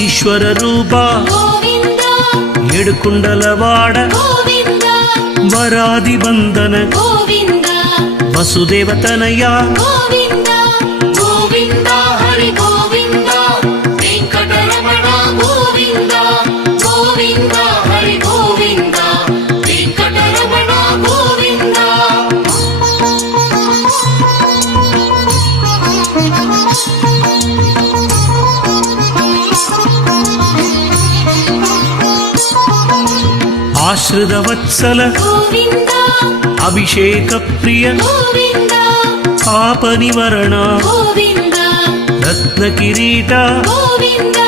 ఈశ్వర రూప గోవింద ఏడుకుండలవాడ గోవింద వరాది బంధన గోవింద వసుదేవతనయ గోవింద గోవింద హరి గోవింద వెంకటరమణ గోవింద గోవింద హరి గోవింద వెంకటరమణ గోవింద ఆశ్రిత వత్సల గోవింద అభిషేక ప్రియ గోవింద పాప నివరణ గోవింద రత్న కిరీట గోవింద